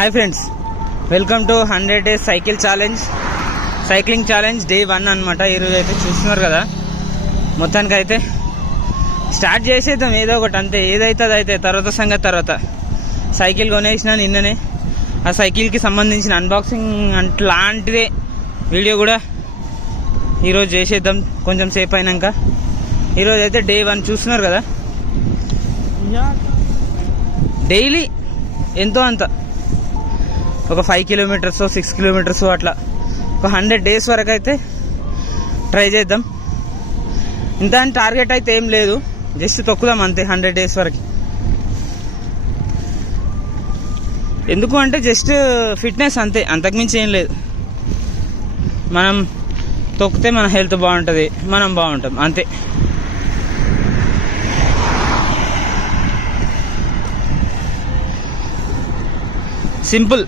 Hi friends, welcome to 100 days cycling challenge day 1 అనమాట. ఈరోజు అయితే చూస్తున్నారు కదా. మొత్తానికి అయితే స్టార్ట్ చేసేద్దాం ఏదో ఒకటి, అంతే. ఏదైతే అదైతే తర్వాత సంగతి తర్వాత. సైకిల్ కొనేసిన నిన్ననే. ఆ సైకిల్కి సంబంధించిన అన్బాక్సింగ్ అట్లాంటిదే వీడియో కూడా ఈరోజు చేసేద్దాం కొంచెం సేపు అయినాక. ఈరోజు అయితే డే 1 చూస్తున్నారు కదా. డైలీ ఎంతో అంత ఒక 5 kilometers 6 kilometers అట్లా ఒక 100 days వరకు అయితే ట్రై చేద్దాం. ఇంత టార్గెట్ అయితే ఏం లేదు, జస్ట్ తొక్కుదాం అంతే 100 days వరకు. ఎందుకు అంటే జస్ట్ ఫిట్నెస్ అంతే, అంతకుమించి ఏం లేదు. మనం తొక్కితే మన హెల్త్ బాగుంటుంది, మనం బాగుంటాం అంతే. సింపుల్.